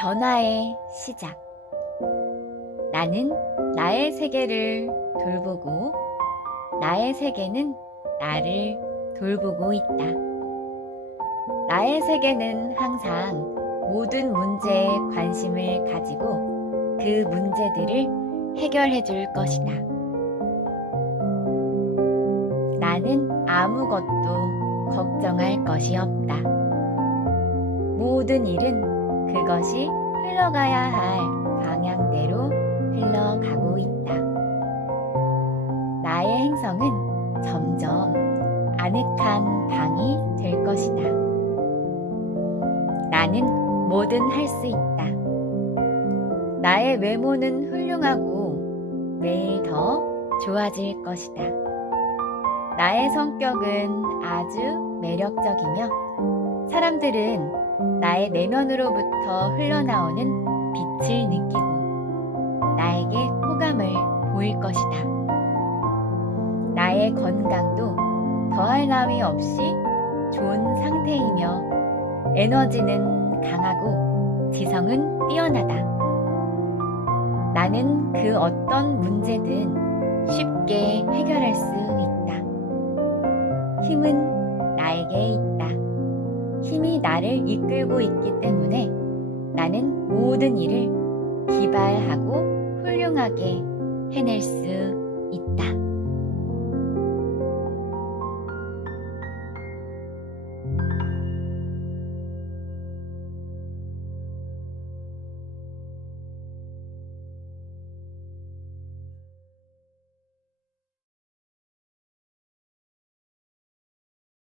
변화의 시작. 나는 나의 세계를 돌보고 나의 세계는 나를 돌보고 있다. 나의 세계는 항상 모든 문제에 관심을 가지고 그 문제들을 해결해 줄 것이다. 나는 아무것도 걱정할 것이 없다. 모든 일은 그것이 흘러가야 할 방향대로 흘러가고 있다. 나의 행성은 점점 아늑한 방이 될 것이다. 나는 뭐든 할 수 있다. 나의 외모는 훌륭하고 매일 더 좋아질 것이다. 나의 성격은 아주 매력적이며 사람들은 나의 내면으로부터 흘러나오는 빛을 느끼고 나에게 호감을 보일 것이다. 나의 건강도 더할 나위 없이 좋은 상태이며 에너지는 강하고 지성은 뛰어나다. 나는 그 어떤 문제든 쉽게 해결할 수 있다. 힘은. 나를 이끌고 있기 때문에 나는 모든 일을 기발하고 훌륭하게 해낼 수 있다.